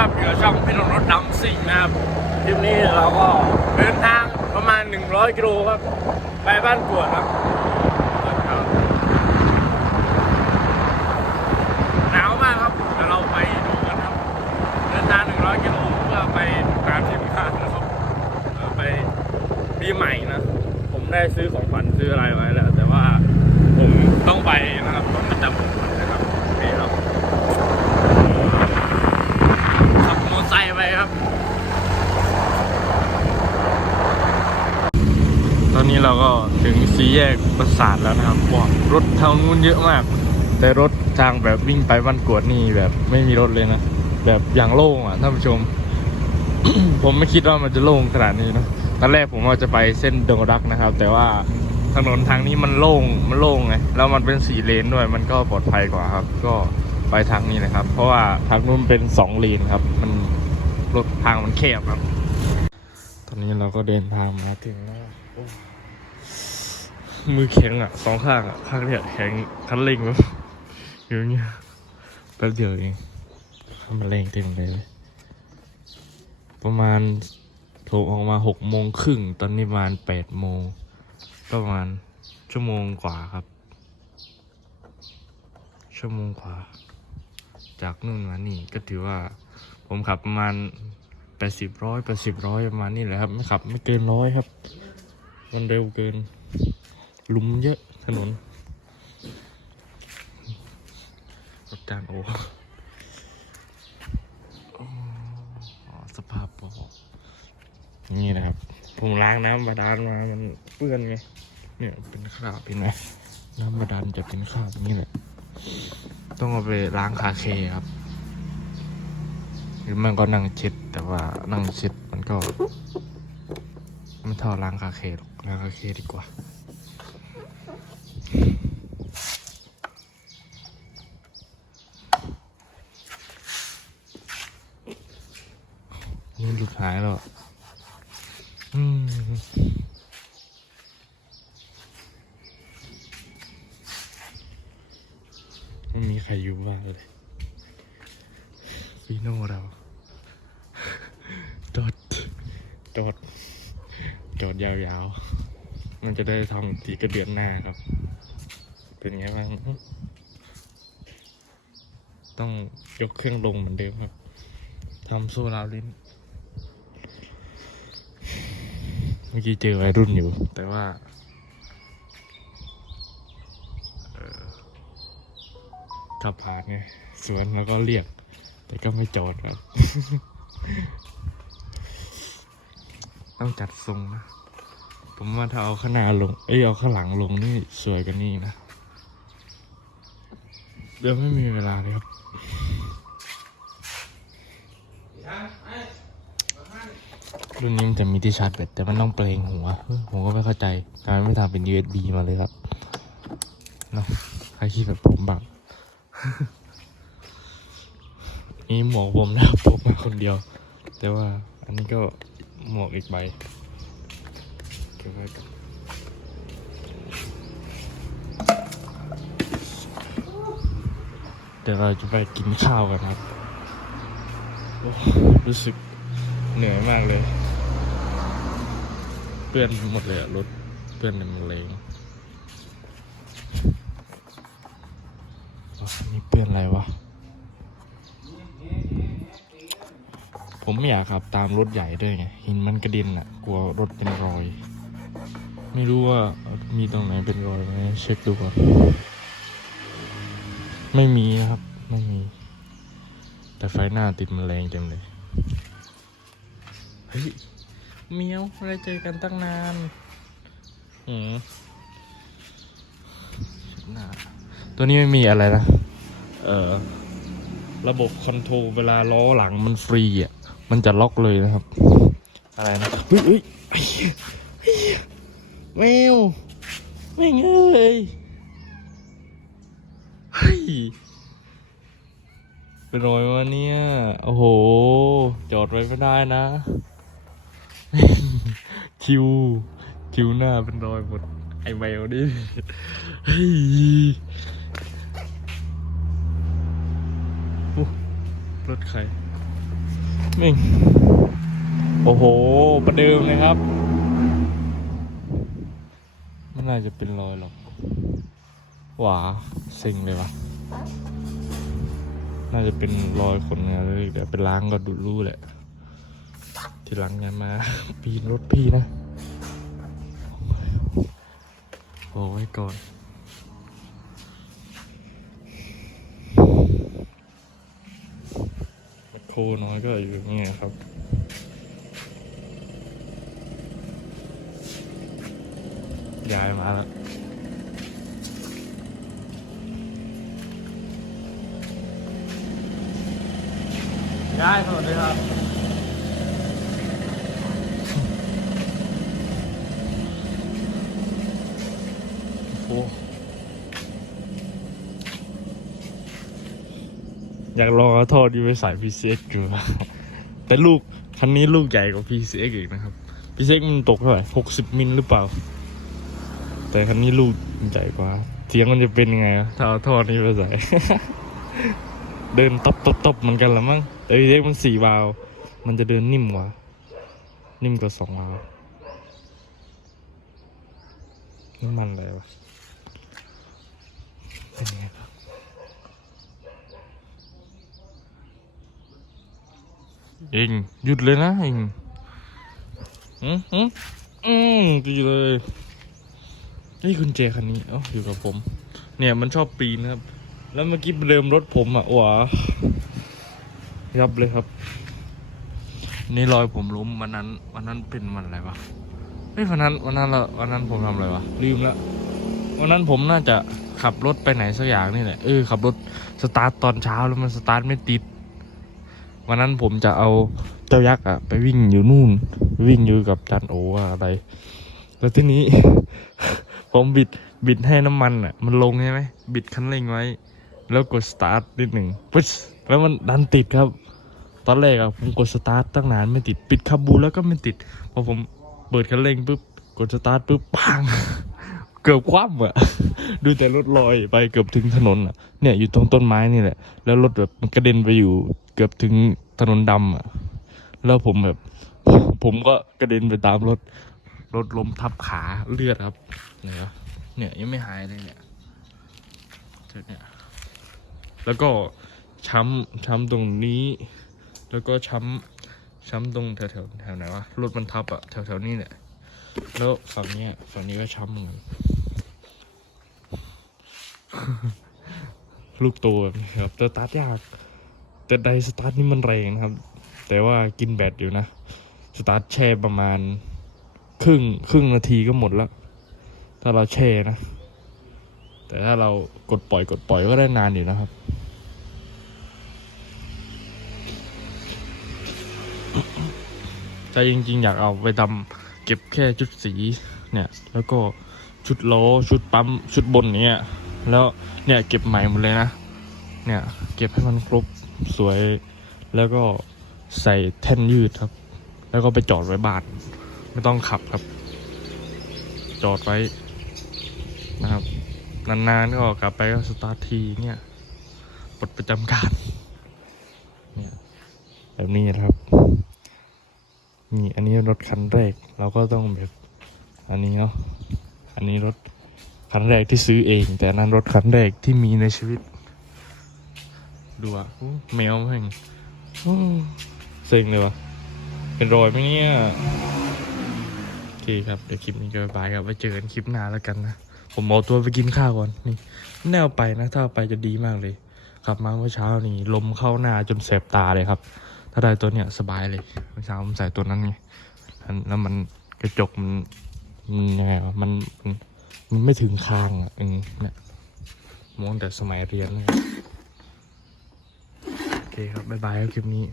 ครับอยู่กับช่องพี่นรถดำซิ่งนะครับทริปนี้เราก็เดินทางประมาณ 100กิโลครับ ไปบ้านกวดครับหนาวมากครับเดี๋ยวเราไปดูกันครับ เดินทาง 100กิโลเพื่อไปตามทีมงานนะครับไปปีใหม่นะ ผมได้ซื้อของขวัญซื้ออะไรไว้แล้ว แต่ว่าผมต้องไปนะครับ ต้องไปจับของขวัญนะครับนี่ครับ ขับมอเตอร์ไซค์ไปครับ ต อนนี้เราก็ถึงสี่แยกประสาทแล้วนะครับว้าวรถทางนู้นเยอะมาก แต่รถทางแบบวิ่งไปบ้านกวดนี่แบบไม่มีรถเลยนะ แบบอย่างโล่งอะท่านผู้ชม ผมไม่คิดว่ามันจะโล่งขนาดนี้นะตอนแรกผมว่าจะไปเส้นดงรักนะครับ แต่ว่าถนนทางนี้มันโล่งมันโล่งไงแล้วมันเป็นสี่เลนด้วย มันก็ปลอดภัยกว่าครับ ก็ไปทางนี้นะครับ เพราะว่าทางนู้นเป็นสองเลนครับ มันรถทางมันแคบครับ ตอนนี้เราก็เดินทางมาถึงแล้ว มือแข็งอะสองข้างอะข้างเนี้ยแข็งคันเร่งแบบอยู่างเงี้ยแป๊บเดียวเองคันมันเร่งเต็มเลยประมาณโทรออกมาหกโมงครึ่งตอนนี้ประมาณแปดโมงก็ประมาณชั่วโมงกว่าครับ ชั่วโมงกว่า จากนู่นมานี่ก็ถือว่า ผมขับประมาณแปดสิบร้อยแปดสิบร้อยประมาณนี้แหละครับ ไม่ขับไม่เกินร้อยครับ มันเร็วเกิน หลุมเยอะถนนรถจานโออ๋อสภาพปอนี่นะครับ ผมล้างน้ำบาดาลมา มันเปื้อนไง เนี่ยเป็นคราบเห็นไหมน้ำบาดาลจะเป็นคราบนี่แหละ ต้องเอาไปล้างคาเคครับ หรือมันก็นั่งเช็ด แต่ว่านั่งเช็ดมันก็ ไม่เท่าล้างคาเคหรอกล้างคาเคดีกว่า นี่หลุดหายแล้วอืมไม่มีใครอยู่บ้านเลยฟีโน่เราจอดจอดจอดยาวๆ มันจะได้ทำทีกระเดือนหน้าครับ เป็นไงบ้าง ต้องยกเครื่องลงเหมือนเดิมครับทำโซลาร์ลิ้น เมื่อกี้เจอวัยรุ่นอยู่ แต่ว่าขับผ่านไงสวนแล้วก็เรียก แต่ก็ไม่จอดครับ ต้องจัดทรงนะ ผมว่าถ้าเอาข้างหน้าลง เอ้ยเอาข้างหลังลงนี่สวยกว่านี้นะ เดี๋ยวไม่มีเวลาเลยครับรุ่นนี้มันจะมีที่ชาร์จแบตแต่มันต้องเปลงหัว ผมก็ไม่เข้าใจการไม่ทำเป็น USB มาเลยครับเนาะใครคิดแบบผมบ้างนี่หมวกผมนะผมมาคนเดียว แต่ว่าอันนี้ก็หมวกอีกใบเก็บไว้ก่อน เดี๋ยวเราจะไปกินข้าวกันครับ รู้สึกเหนื่อยมากเลย เปื้อนหมดเลยอะรถเปื้อนในมันเลงนี่เปื้อนอะไรวะ ผมไม่อยากขับตามรถใหญ่ด้วยไง หินมันกระเด็นอะกลัวรถเป็นรอย ไม่รู้ว่ามีตรงไหนเป็นรอยไหมเช็คดูก่อน ไม่มีนะครับ ไม่มี แต่ไฟหน้าติดมันแรงเต็มเลย เฮ้ยเมียวไม่ได้เจอกันตั้งนานอืมหน้าตัวนี้ไม่มีอะไรนะ เอ่อระบบคอนโทรลเวลาล้อหลังมันฟรีอะ มันจะล็อกเลยนะครับ อะไรนะเฮ้ยเฮ้ยเมียไอ้เหี้ยแมวไม่งเอ้ย เป็นรอยวะเนี่ย โอ้โห จอดไว้ไม่ได้นะ คิว คิวหน้าเป็นรอยหมด ไอแมวดิเฮ้ยรถใครนี่โอ้โห ประเดิมเลยครับ ไม่น่าจะเป็นรอยหรอก หวาเซ็งเลยวะ น่าจะเป็นรอยขนงานเลยเดี๋ยวไปล้างก็ดูรู้แหละ ทีหลังอย่ามา ปีนรถพี่นะโอ้ไว้ก่อนโคน้อยก็อยู่อย่างเงี้ยครับยายมาแล้ว ยายสวัสดีครับโอ้อยากลองเอาทอดีไปใส่ PCX ดูแต่ลูกคันนี้ลูกใหญ่กว่า PCX อีกนะครับ PCX มันตกเท่าไหร่หกสิบมิลหรือเปล่า แต่คันนี้ลูกใหญ่กว่า เสียงมันจะเป็นยังไงวะถ้าเอาท่อนี้ไปใส่ เดินตบตบตบเหมือนกันละมั้งแต่ PCX มันสี่วาล์วมันจะเดินนิ่มกว่า นิ่มกว่าสองวาล์วนี่มันอะไรวะเป็นไงครับเองหยุดเลยนะเองอืมอืมอืมดีเลยนี่คุณเจคันนี้เอ้าอยู่กับผม เนี่ยมันชอบปีนครับ แล้วเมื่อกี้เดิมรถผมอะหวายับเลยครับ นี่รอยผมล้มวันนั้นวันนั้นเป็นวันอะไรวะเฮ้วันนั้นวันนั้นเราวันนั้นผมทำอะไรวะลืมละวันนั้นผมน่าจะขับรถไปไหนสักอย่างนี่แหละเออขับรถสตาร์ทตอนเช้าแล้วมันสตาร์ทไม่ติดวันนั้นผมจะเอาเจ้ายักษ์อะไปวิ่งอยู่นู่น วิ่งอยู่กับจันโออะอะไร แล้วทีนี้ ผมบิดบิดให้น้ำมันอะมันลงใช่ไหมบิดคันเร่งไว้ แล้วกดสตาร์ทนิดหนึ่งปึ๊ดแล้วมันดันติดครับ ตอนแรกอะผมกดสตาร์ทตั้งนานไม่ติดปิดคาบูแล้วก็ไม่ติด พอผมเปิดคันเร่งปุ๊บกดสตาร์ทปุ๊บปังเกือบคว่ำอะดูแต่รถลอยไปเกือบถึงถนนอะเนี่ยอยู่ตรงต้นไม้นี่แหละ แล้วรถแบบมันกระเด็นไปอยู่ เกือบถึงถนนดำอะแล้วผมแบบ ผมก็กระเด็นไปตามรถรถล้มทับขาเลือดครับเนี่ยเนี่ยยังไม่หายเลยเนี่ยเนี่ย แล้วก็ช้ำช้ำตรงนี้ แล้วก็ช้ำช้ำตรงแถวแถวแถวไหนวะรถมันทับอะแถวแถวนี้เนี่ยแล้วฝั่งเนี้ยฝั่งนี้ก็ช้ำเหมือนกันลูกโตแบบนี้ครับแต่สตาร์ทยาก แต่ไดสตาร์ทนี่มันแรงนะครับ แต่ว่ากินแบตอยู่นะ สตาร์ทแช่ประมาณ ครึ่งครึ่งนาทีก็หมดแล้ว ถ้าเราแช่นะ แต่ถ้าเรากดปล่อยกดปล่อยก็ได้นานอยู่นะครับ ใจจริงๆ อยากเอาไปทำเก็บแค่ชุดสีเนี่ย แล้วก็ชุดล้อชุดปั๊ม ชุดบนเนี้ยแล้วเนี่ยเก็บใหม่หมดเลยนะ เนี่ยเก็บให้มันครบสวย แล้วก็ใส่แท่นยืดครับ แล้วก็ไปจอดไว้บ้าน ไม่ต้องขับครับ จอดไว้นะครับ นานๆก็กลับไปก็สตาร์ททีเนี่ยปลดประจำการเนี่ยแบบนี้นะครับ นี่อันนี้รถคันแรกเราก็ต้องแบบอันนี้เนาะอันนี้รถคันแรกที่ซื้อเอง แต่อันนั้นรถคันแรกที่มีในชีวิตดูอะแมวแม่งเซ็งเลยวะเป็นรอยไหมเนี่ยโอเคครับเดี๋ยวคลิปนี้ก็บายครับไว้เจอกันคลิปหน้าแล้วกันนะผมเอาตัวไปกินข้าวก่อนนี่แนวไปนะถ้าเอาไปจะดีมากเลย ขับมาเมื่อเช้านี่ลมเข้าหน้าจนแสบตาเลยครับ ถ้าได้ตัวเนี้ยสบายเลยเมื่อเช้าผมใส่ตัวนั้นไงแล้วมันกระจกมันมันยังไงวะมันมันไม่ถึงคางอะอืมเนี่ยมองแต่สมัยเรียนเลยโอเคครับ บ๊ายบายครับคลิปนี้